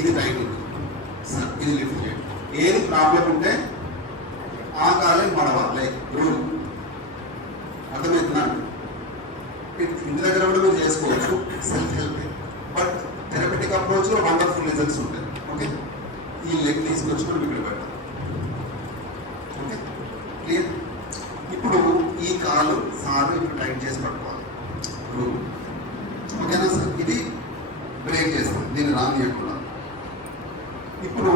ఇది writing sir, ఇది lift చేయండి. ఏది ప్రాబ్లం ఉంటే ఆ కాలే మడవాలి రూల్. అర్థమవుతున్నాను. ఇంటి దగ్గర కూడా మీరు చేసుకోవచ్చు సెల్ఫ్ హెల్ప్, బట్ థెరపెటిక్ అప్రోచ్లో వండర్ఫుల్ రిజల్ట్స్ ఉంటాయి. ఓకే, ఈ లెగ్ తీసుకొచ్చి మనం ఇక్కడ పెట్టాం. Okay, clear. ఇప్పుడు ఈ కాలు సార్ ఇప్పుడు టైట్ చేసి పట్టుకోవాలి రూల్. ఓకేనా సార్, ఇది బ్రేక్ చేస్తాం, దీన్ని రానియకుండా. ఇప్పుడు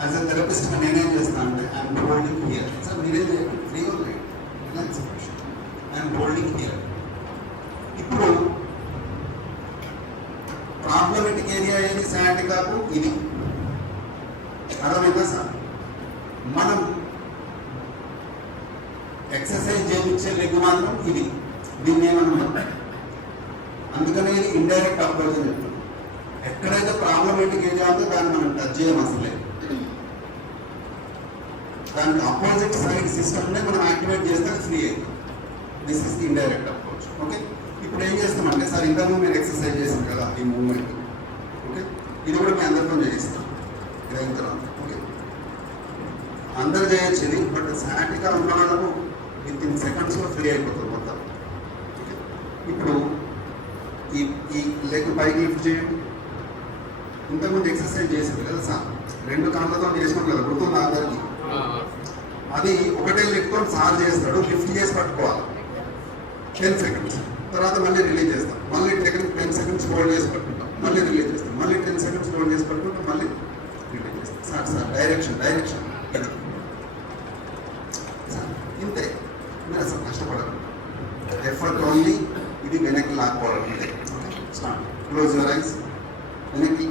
యాజ్ అ థెరపిస్ట్ నేనేం చేస్తాను అంటే ఐఎమ్ హోల్డింగ్ హియర్. సార్ మీరేం చేయండి, ఫ్రీగా రిలాక్స్, ఐఎమ్ హోల్డింగ్ హియర్. ఇప్పుడు ప్రాబ్లమెటిక్ ఏరియా ఏది సయాటికాకు, ఇది అర్థమైందా సార్? మనం ఎక్సర్సైజ్ చేయించే లెగ్ మాత్రం ఇది, దీన్ని ఏమన్నా. అందుకనే ఇది ఇండైరెక్ట్ అప్రోచ్ అని చెప్తాం. ఎక్కడైతే ప్రాబ్లమేటిక్ ఏరియా ఉందో దాన్ని మనం టచ్ చేయం అసలే. దానికి అపోజిట్ సైడ్ సిస్టమ్నే మనం యాక్టివేట్ చేస్తే ఫ్రీ అవుతుంది. This is the indirect approach. Okay, ఇప్పుడు ఏం చేస్తామంటే సార్ ఇంతకు మీరు ఎక్సర్సైజ్ చేసారు కదా ఈ మూవ్మెంట్. ఓకే, ఇది కూడా మీ అందరితో చేయిస్తాం ఇది అయిన తర్వాత. ఓకే, అందరు చేయొచ్చు ఇది, బట్ సయాటికా ఉన్న వాళ్ళకు విత్ ఇన్ సెకండ్స్లో ఫ్రీ అయిపోతుంది మొత్తం. ఓకే, ఇప్పుడు ఈ లెగ్ పైకి లిఫ్ట్ చేయండి. ఇంతకుముందు ఎక్సర్సైజ్ చేసింది కదా సార్, 2 కాళ్ళతో చేసినాం కదా, గుర్తుంది అందరికి. అది ఒకటే లెగ్తో సార్ చేస్తాడు, లిఫ్ట్ చేసి పట్టుకోవాలి 10 సెకండ్స్, తర్వాత మళ్ళీ రిలీజ్ చేస్తాం, మళ్ళీ 10 సెకండ్స్ హోల్డ్ చేసి పట్టుకుంటాం, మళ్ళీ రిలీజ్ చేస్తాం, మళ్ళీ 10 సెకండ్స్ హోల్డ్ చేసి పట్టుకుంటాం, మళ్ళీ రిలీజ్ చేస్తాం. సార్ డైరెక్షన్ సార్ ఇంతే. మీరు అసలు కష్టపడరు, ఎఫర్ట్ ఓన్లీ. ఇది వెనక్కి లాక్కోవడం అంతే. Start, close your eyes.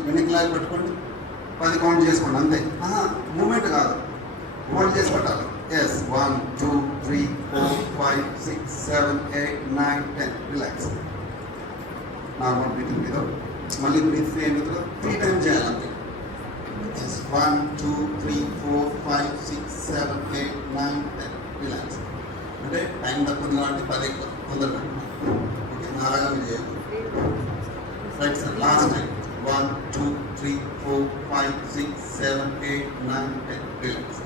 వెనక్కి లాగి పెట్టుకోండి, 10 కౌంట్ చేసుకోండి అంతే. మూమెంట్ కాదు, హోల్డ్ చేసి పెట్టాలి. ఎస్, 1 2 3 4 5 6 7 8 9 10. రిలాక్స్, నార్మల్ బ్రీతింగ్ మీద. మళ్ళీ బ్రీత్ ఫ్రీ అయిన తర్వాత 3 టైమ్స్ చేయాలి అంతే. ఎస్, 1 2 3 4 5 6 7 8 9 10. రిలాక్స్. అంటే టైం తక్కువ కాబట్టి 10 ఎక్కువ తొందర పెట్టుకున్నాం. ఓకే, నాలాగా మీరు చేయాలి. Right sir, last time 1 2 3 4 5 6 7 8 9 10. Relax.